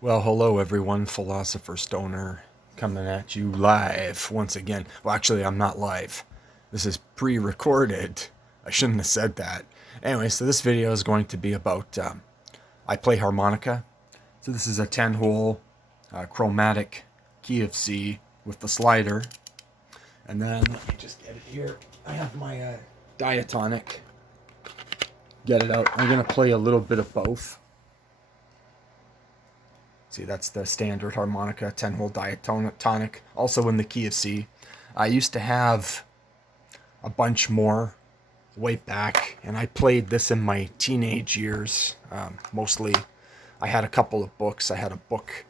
Well, hello everyone, Philosopher Stoner coming at you live once again. Well, actually, I'm not live. This is pre-recorded. I shouldn't have said that. Anyway, so this video is going to be about I play harmonica. So this is a 10-hole chromatic key of C with the slider. And then let me just get it here. I have my diatonic. Get it out. I'm going to play a little bit of both. See, that's the standard harmonica, 10-hole diatonic, also in the key of C. I used to have a bunch more way back, and I played this in my teenage years. Mostly, I had a couple of books. I had a book,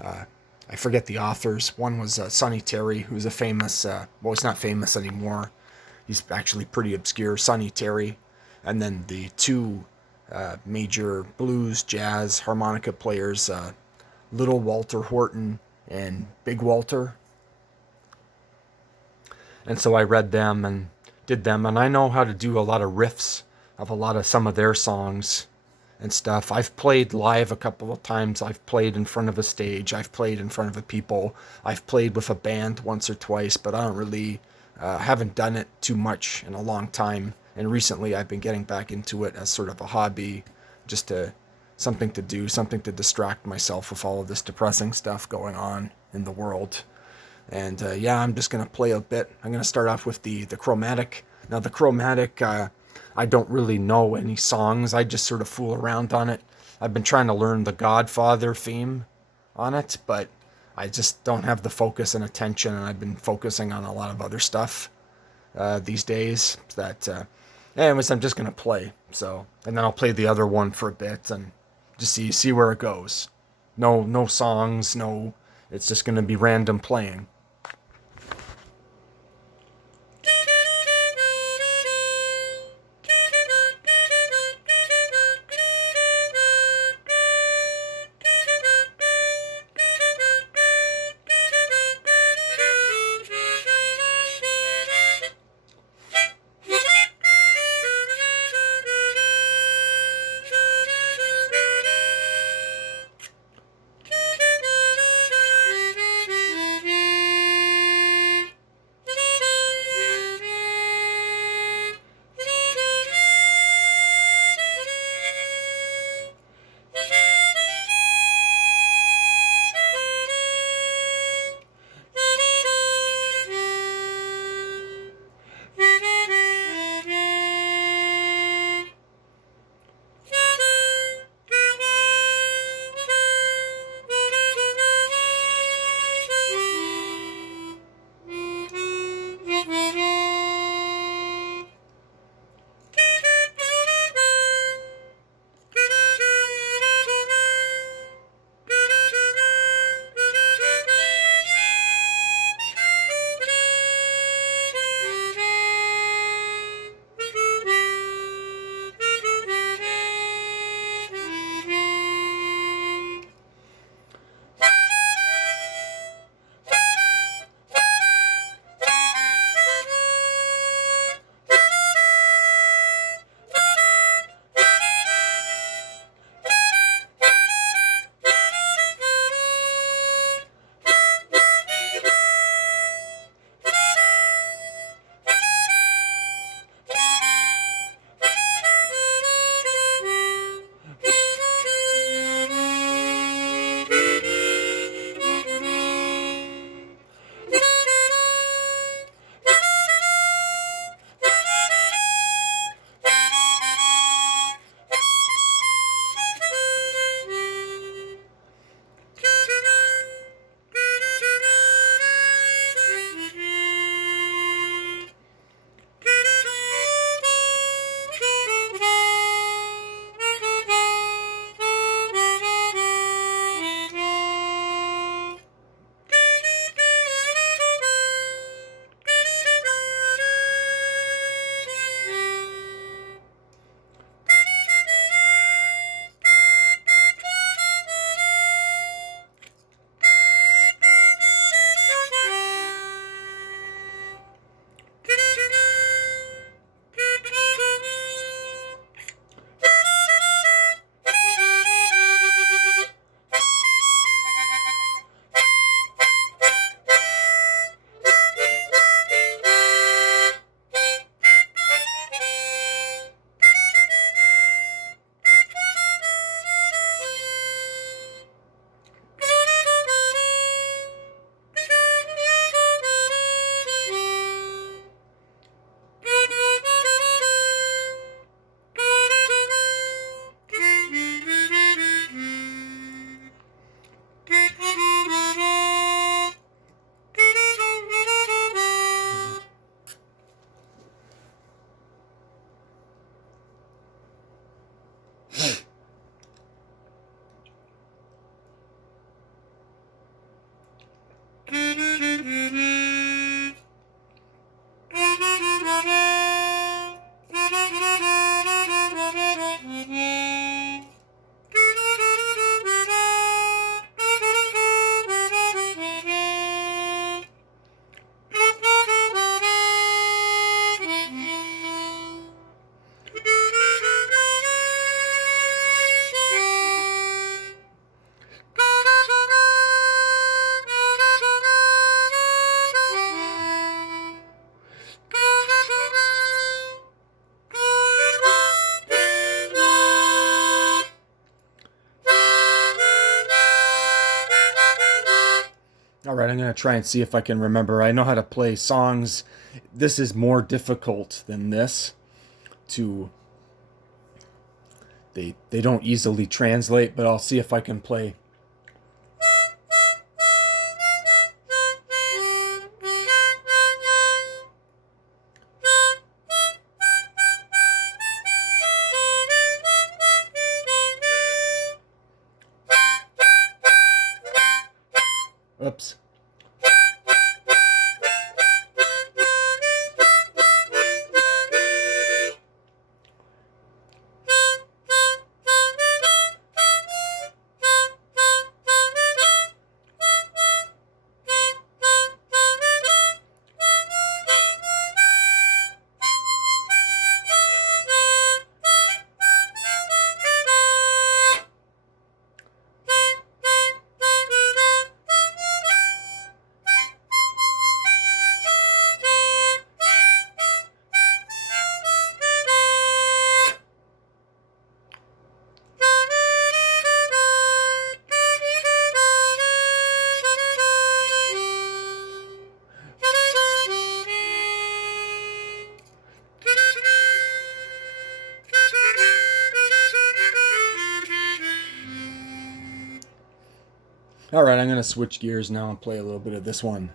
I forget the authors. One was Sonny Terry, who's a famous, well, he's not famous anymore. He's actually pretty obscure, Sonny Terry. And then the two major blues, jazz, harmonica players, Little Walter Horton and Big Walter. And so I read them and did them, and I know how to do a lot of riffs of a lot of some of their songs and stuff. I've played live a couple of times. I've played in front of a stage. I've played in front of a people. I've played with a band once or twice, but I don't really haven't done it too much in a long time. And recently, I've been getting back into it as sort of a hobby, just to something to do, something to distract myself with all of this depressing stuff going on in the world. And yeah, I'm just going to play a bit. I'm going to start off with the chromatic. Now, the chromatic, I don't really know any songs. I just sort of fool around on it. I've been trying to learn the Godfather theme on it, but I just don't have the focus and attention, and I've been focusing on a lot of other stuff these days. Anyways, I'm just going to play. So, and then I'll play the other one for a bit and just see where it goes. No songs, no. It's just going to be random playing. All right, I'm going to try and see if I can remember. I know how to play songs. This is more difficult than this. To they don't easily translate, but I'll see if I can play. Oops. All right, I'm going to switch gears now and play a little bit of this one.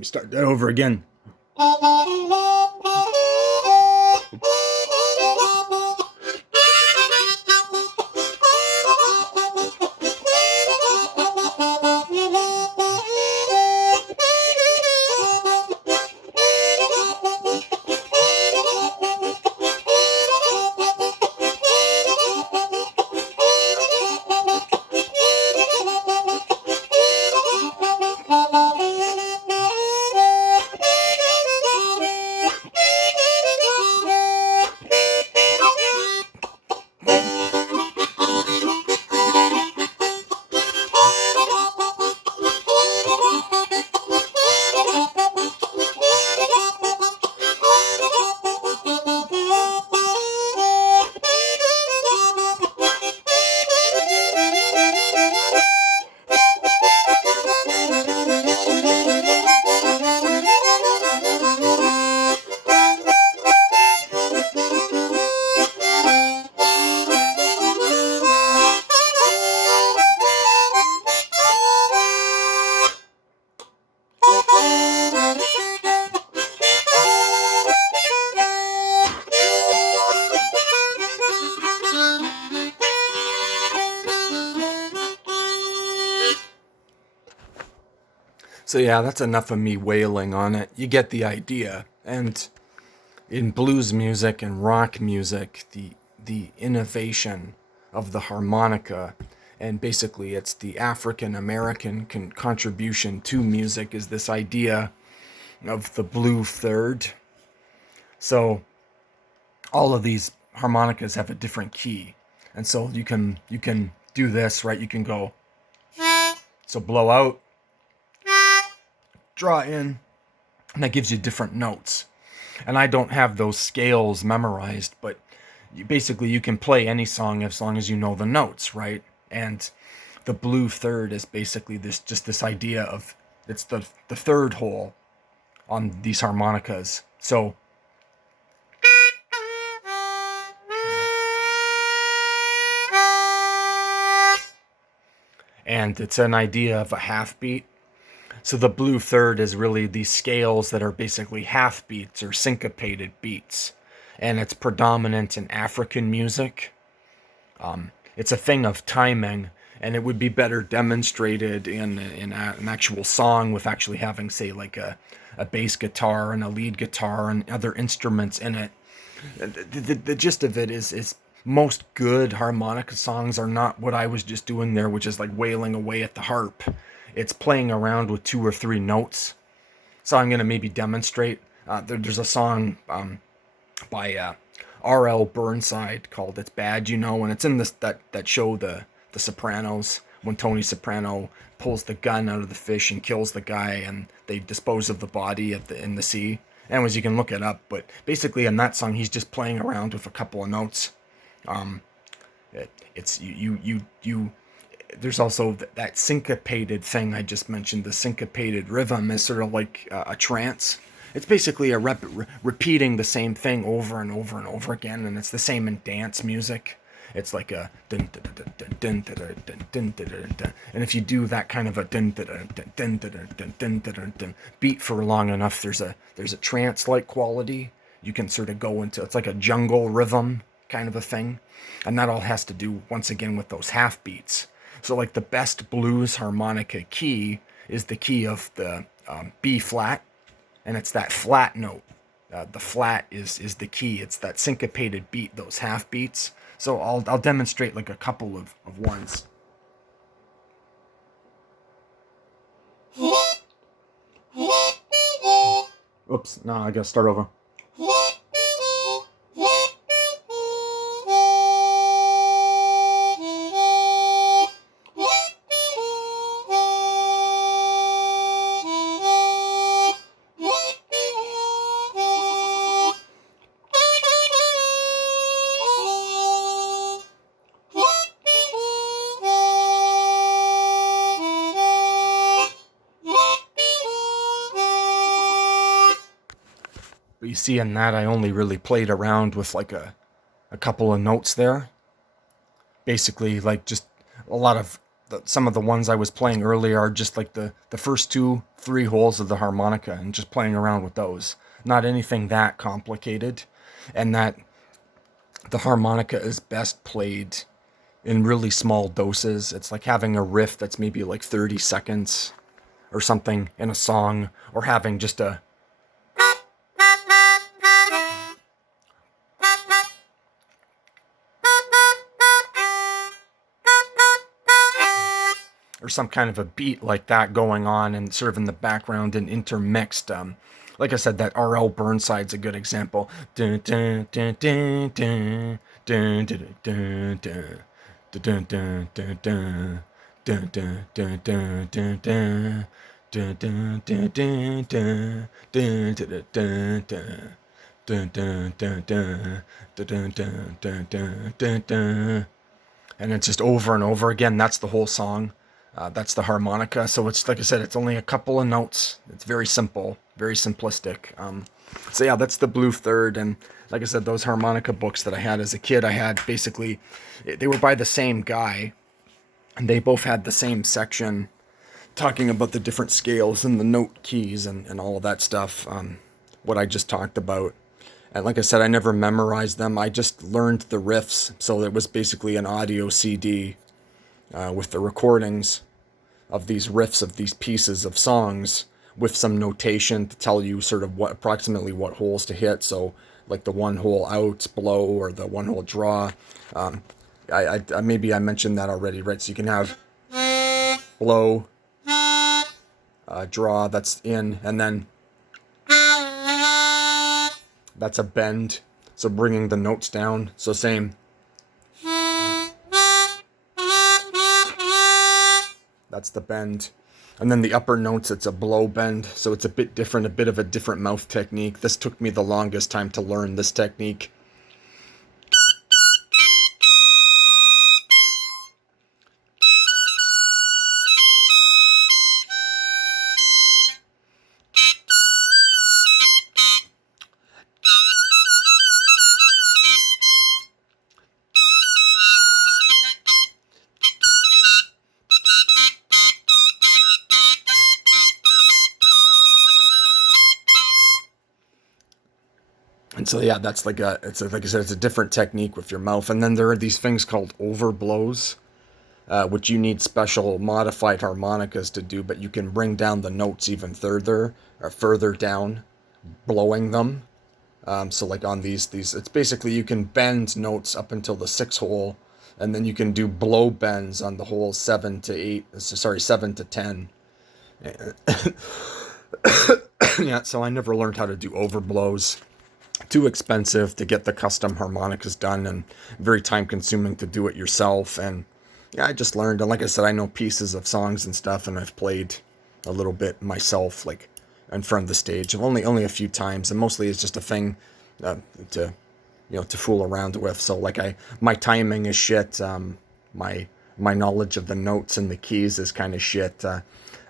me start that over again. So yeah, that's enough of me wailing on it. You get the idea. And in blues music and rock music, the innovation of the harmonica, and basically it's the African American contribution to music, is this idea of the blue third. So all of these harmonicas have a different key, and so you can do this, right? You can go, so blow out, draw in, and that gives you different notes. And I don't have those scales memorized, but you can play any song as long as you know the notes, right? And the blue third is basically this idea of, it's the third hole on these harmonicas. So and it's an idea of a half beat. So the blue third is really these scales that are basically half beats or syncopated beats, and it's predominant in African music. It's a thing of timing, and it would be better demonstrated in an actual song with actually having, say, like a bass guitar and a lead guitar and other instruments in it. The gist of it is most good harmonica songs are not what I was just doing there, which is like wailing away at the harp. It's playing around with 2 or 3 notes. So I'm going to maybe demonstrate. There's a song by R.L. Burnside called "It's Bad You Know," and it's in that show, The Sopranos, when Tony Soprano pulls the gun out of the fish and kills the guy, and they dispose of the body in the sea. Anyways, you can look it up, but basically in that song, he's just playing around with a couple of notes. It's you. There's also that syncopated thing I just mentioned. The syncopated rhythm is sort of like a trance. It's basically repeating the same thing over and over and over again, and it's the same in dance music. It's like a dun dun dun dun dun dun dun dun dun, and if you do that kind of a dun dun dun dun dun dun dun dun beat for long enough, there's a trance-like quality. You can sort of go into, it's like a jungle rhythm kind of a thing, and that all has to do once again with those half beats. So like the best blues harmonica key is the key of the B flat, and it's that flat note. The flat is the key. It's that syncopated beat, those half beats. So I'll demonstrate like a couple of ones. Oops, no, I gotta start over. But you see in that I only really played around with like a couple of notes there. Basically like just a lot of some of the ones I was playing earlier are just like the first 2, 3 holes of the harmonica and just playing around with those. Not anything that complicated, and that the harmonica is best played in really small doses. It's like having a riff that's maybe like 30 seconds or something in a song, or having just a or some kind of a beat like that going on and sort of in the background and intermixed. Like I said, that R.L. Burnside's a good example. Dun, dun, dun, dun, dun, dun, dun, dun, dun, dun, dun, dun, dun. Dun, dun, dun, dun, dun, dun. Dun, dun, dun, dun, dun. Dun, dun, dun, dun. Dun, dun, dun, dun. Dun, dun, dun, dun, dun, dun. And it's just over and over again. That's the whole song. That's the harmonica. So it's like I said, it's only a couple of notes. It's very simple, very simplistic. So yeah, that's the Blue Third. And like I said, those harmonica books that I had as a kid, I had basically, they were by the same guy, and they both had the same section talking about the different scales and the note keys and all of that stuff. What I just talked about. And like I said, I never memorized them. I just learned the riffs. So it was basically an audio CD with the recordings of these riffs of these pieces of songs with some notation to tell you sort of what approximately what holes to hit. So like the one hole out blow or the one hole draw. I maybe I mentioned that already, right? So you can have blow, draw, that's in, and then that's a bend. So bringing the notes down. So same. That's the bend. And then the upper notes, it's a blow bend. So it's a bit different, a bit of a different mouth technique. This took me the longest time to learn this technique. And so yeah, that's like like I said, it's a different technique with your mouth. And then there are these things called overblows, which you need special modified harmonicas to do, but you can bring down the notes even further or further down, blowing them. So like on these, it's basically you can bend notes up until the 6 hole, and then you can do blow bends on the holes 7 to 8. Sorry, 7 to 10. Yeah, so I never learned how to do overblows. Too expensive to get the custom harmonicas done, and very time consuming to do it yourself. And yeah, I just learned. And like I said, I know pieces of songs and stuff, and I've played a little bit myself, like in front of the stage. Only a few times, and mostly it's just a thing to to fool around with. So like my timing is shit. My knowledge of the notes and the keys is kind of shit.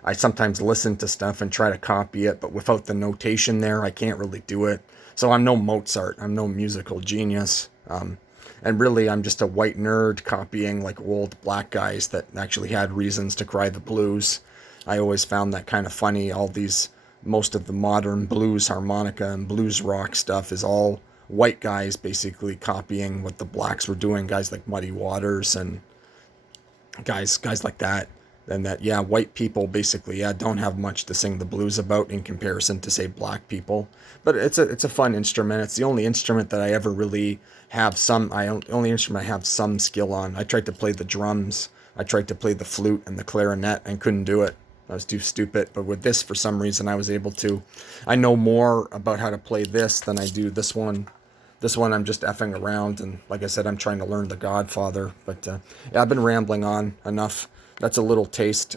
I sometimes listen to stuff and try to copy it, but without the notation there, I can't really do it. So I'm no Mozart. I'm no musical genius. And really, I'm just a white nerd copying like old black guys that actually had reasons to cry the blues. I always found that kind of funny. Most of the modern blues harmonica and blues rock stuff is all white guys basically copying what the blacks were doing. Guys like Muddy Waters and guys like that. And that, yeah, white people basically, yeah, don't have much to sing the blues about in comparison to, say, black people. But it's a fun instrument. It's the only instrument that I ever really have only instrument I have some skill on. I tried to play the drums. I tried to play the flute and the clarinet and couldn't do it. I was too stupid. But with this, for some reason, I was able to. I know more about how to play this than I do this one. This one, I'm just effing around. And like I said, I'm trying to learn The Godfather. But yeah, I've been rambling on enough. That's a little taste.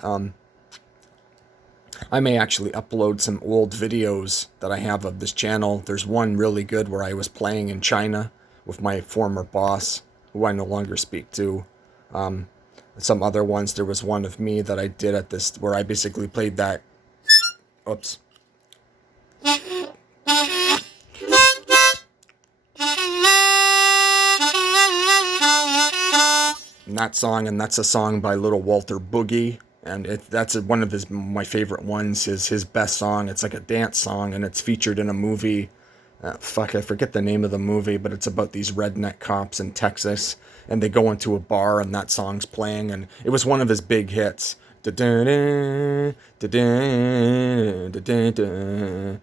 I may actually upload some old videos that I have of this channel. There's one really good where I was playing in China with my former boss, who I no longer speak to. Some other ones, there was one of me that I did at this, where I basically played that. Oops. And that song, and that's a song by Little Walter Boogie, and that's one of my favorite ones. Is his best song. It's like a dance song, and it's featured in a movie. I forget the name of the movie, but it's about these redneck cops in Texas, and they go into a bar, and that song's playing, and it was one of his big hits. Da-da-da, da-da, da-da, da-da,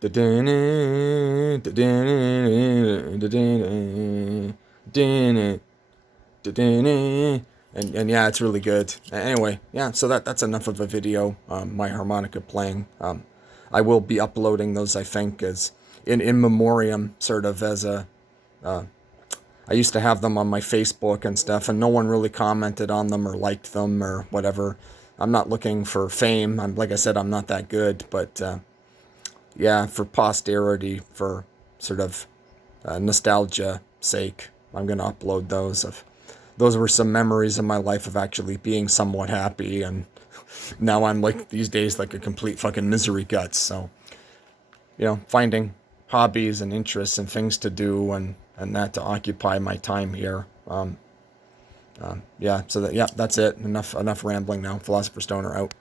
da-da, da-da, da-da, and yeah, it's really good. Anyway, yeah, so that's enough of a video. My harmonica playing. I will be uploading those, I think, as in memoriam, sort of as a. I used to have them on my Facebook and stuff, and no one really commented on them or liked them or whatever. I'm not looking for fame. Like I said, I'm not that good, but yeah, for posterity, for sort of nostalgia sake, I'm gonna upload those. Those were some memories in my life of actually being somewhat happy, and now I'm like these days like a complete fucking misery guts. So, finding hobbies and interests and things to do and that to occupy my time here. Yeah, so that's it. Enough rambling now. Philosopher Stoner out.